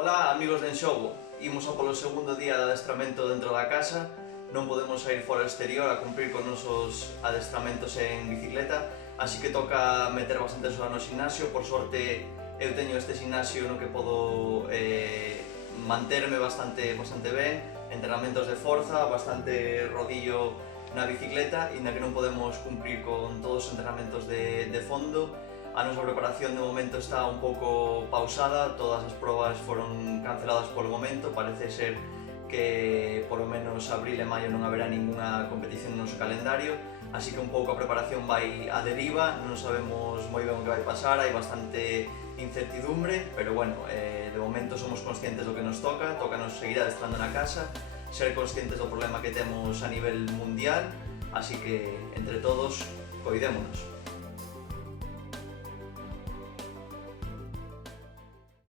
Ola amigos de Enxogo, imos a polo segundo día de adestramento dentro da casa. Non podemos sair fora exterior a cumprir con nosos adestramentos en bicicleta, así que toca meter bastante horas no gimnasio. Por sorte eu teño este gimnasio no que podo manterme bastante ben, entrenamentos de forza, bastante rodillo na bicicleta, inda que non podemos cumprir con todos os entrenamentos de fondo. A nosa preparación de momento está un pouco pausada, todas as probas foron canceladas polo momento, parece ser que polo menos abril e maio non haberá ninguna competición no noso calendario, así que un pouco a preparación vai a deriva, non sabemos moi ben o que vai pasar, hai bastante incertidumbre, pero bueno, de momento somos conscientes do que nos toca nos seguir adestrando na casa, ser conscientes do problema que temos a nivel mundial, así que entre todos, coidémonos.